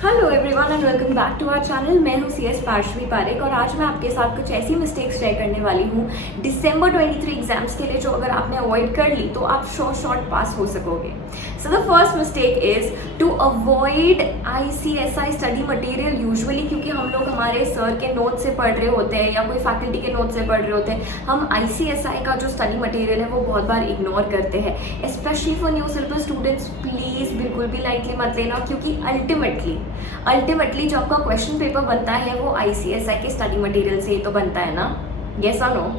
Hello everyone and welcome back to our channel. मैं हूँ CS Parshvi Parekh और आज मैं आपके साथ कुछ ऐसी मिस्टेक्स शेयर करने वाली हूँ दिसंबर 23 एग्जाम्स के लिए जो अगर आपने अवॉइड कर ली तो आप शॉर्ट पास हो सकोगे। So the first mistake is to avoid ICSI study material usually, क्योंकि हम लोग हमारे सर के नोट से पढ़ रहे होते हैं या कोई फैकल्टी के नोट से पढ़ रहे होते हैं। हम ICSI का जो स्टडी मटेरियल है वो बहुत बार इग्नोर करते हैं, specially for new syllabus students. Please बिल्कुल भी लाइटली मत लेना, क्योंकि अल्टीमेटली जो आपका क्वेश्चन पेपर बनता है वो ICSI के स्टडी मटेरियल से ही तो बनता है ना। यस और नो?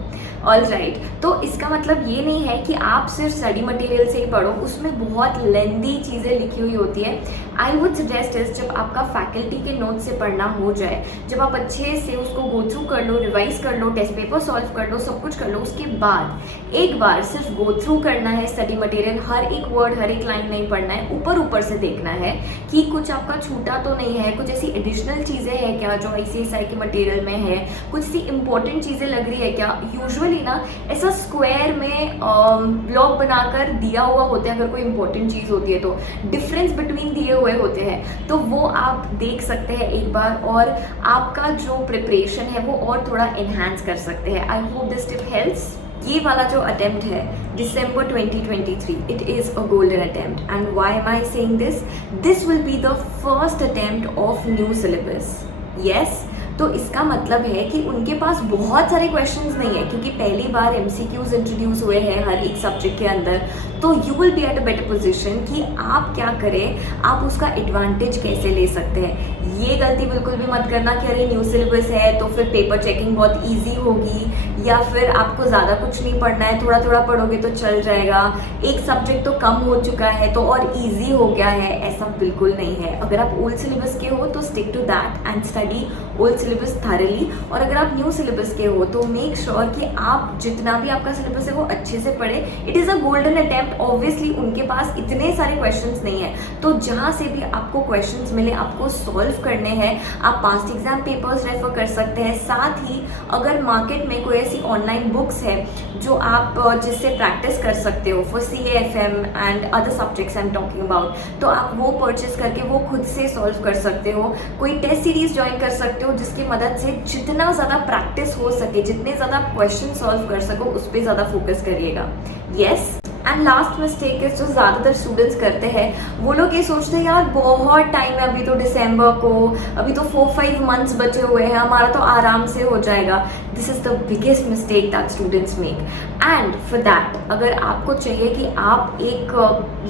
All right. तो इसका मतलब ये नहीं है कि आप सिर्फ स्टडी मटेरियल से ही पढ़ो, उसमें बहुत लेंदी चीज़ें लिखी हुई होती है। आई वुड सजेस्ट इज जब आपका फैकल्टी के नोट से पढ़ना हो जाए, जब आप अच्छे से उसको गो थ्रू कर लो, रिवाइज कर लो, टेस्ट पेपर सॉल्व कर लो, सब कुछ कर लो, उसके बाद एक बार सिर्फ गो थ्रू करना है स्टडी मटेरियल। हर एक वर्ड, हर एक लाइन नहीं पढ़ना है, ऊपर से देखना है कि कुछ आपका छूटा तो नहीं है, कुछ ऐसी एडिशनल चीज़ें हैं क्या जो ICSI के मटेरियल में है, कुछ ऐसी इंपॉर्टेंट चीज़ें लग रही है क्या। यूजुअली ना ऐसा स्क्वायर में ब्लॉक बनाकर दिया हुआ होता है, अगर कोई इंपॉर्टेंट चीज़ होती है तो डिफरेंस बिटवीन दिए हुए होते हैं, तो वो आप देख सकते हैं एक बार और आपका जो प्रिपरेशन है वो और थोड़ा एनहांस कर सकते हैं। I hope this tip helps. ये वाला जो अटेम्प्ट है दिसंबर 2023, it is a golden attempt and why am I saying this will be the first attempt of new syllabus. Yes, तो इसका मतलब है कि उनके पास बहुत सारे क्वेश्चंस नहीं है, क्योंकि पहली बार MCQs इंट्रोड्यूस हुए हैं हर एक सब्जेक्ट के अंदर। तो you will be at a better position कि आप क्या करें, आप उसका एडवांटेज कैसे ले सकते हैं। ये गलती बिल्कुल भी मत करना कि अरे न्यू सिलेबस है तो फिर पेपर चेकिंग बहुत ईजी होगी, या फिर आपको ज़्यादा कुछ नहीं पढ़ना है, थोड़ा थोड़ा पढ़ोगे तो चल जाएगा, एक सब्जेक्ट तो कम हो चुका है तो और ईजी हो गया है। ऐसा बिल्कुल नहीं है। अगर आप ओल्ड सिलेबस के हो तो stick to that and study old syllabus thoroughly, और अगर आप न्यू सिलेबस के हो तो मेक श्योर कि आप जितना भी आपका सिलेबस है वो अच्छे से पढ़े। It is a golden attempt. Obviously उनके पास इतने सारे क्वेश्चंस नहीं है, तो जहाँ से भी आपको क्वेश्चंस मिले आपको सॉल्व करने हैं। आप पास्ट एग्जाम पेपर्स रेफर कर सकते हैं। साथ ही अगर मार्केट में कोई ऐसी ऑनलाइन बुक्स है जो आप जिससे प्रैक्टिस कर सकते हो for CAFM and other subjects I am talking about, तो आप वो परचेस करके वो खुद से सॉल्व कर सकते हो। कोई टेस्ट सीरीज ज्वाइन कर सकते हो जिसकी मदद से जितना ज़्यादा प्रैक्टिस हो सके, जितने ज़्यादा क्वेश्चन सॉल्व कर सको, उस पर ज़्यादा फोकस करिएगा। Yes. And last mistake is जो ज़्यादातर स्टूडेंट्स करते हैं, वो लोग ये सोचते हैं यार बहुत टाइम है अभी तो दिसंबर को, अभी तो 4-5 मंथ्स बचे हुए हैं, हमारा तो आराम से हो जाएगा। This is the biggest mistake that students make. And for that अगर आपको चाहिए कि आप एक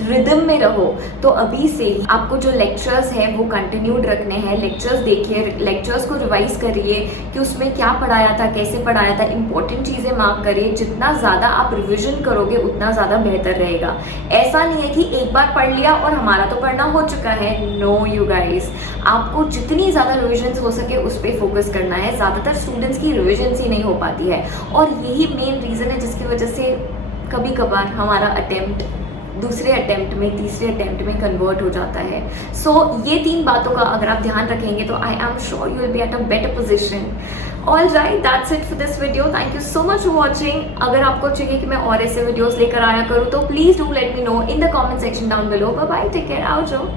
रिदम में रहो तो अभी से ही आपको जो लेक्चर्स हैं वो कंटिन्यूड रखने हैं। लेक्चर्स देखिए, लेक्चर्स को रिवाइज करिए कि उसमें क्या पढ़ाया था, कैसे पढ़ाया था, इंपॉर्टेंट चीज़ें मार्क करिए। जितना ज़्यादा आप रिविजन करोगे उतना ज़्यादा बेहतर रहेगा। ऐसा नहीं है कि एक बार पढ़ लिया और हमारा तो पढ़ना हो चुका है। नो यू गाइस, आपको जितनी ज़्यादा रिविजन हो सके उस पर फोकस करना है। ज़्यादातर स्टूडेंट्स की रिविजन ही नहीं हो पाती है, और यही मेन रीज़न है जिसकी वजह से कभी कभार हमारा अटेम्प्ट दूसरे अटेम्प्ट में, तीसरे अटेम्प्ट में कन्वर्ट हो जाता है। सो ये 3 बातों का अगर आप ध्यान रखेंगे तो I am sure you will be at a better position. All right, that's it for this video. Thank you so much for watching. अगर आपको चाहिए कि मैं और ऐसे वीडियोस लेकर आया करूँ तो please do let me know in the comment section down below. Bye bye, take care, आओ जाओ।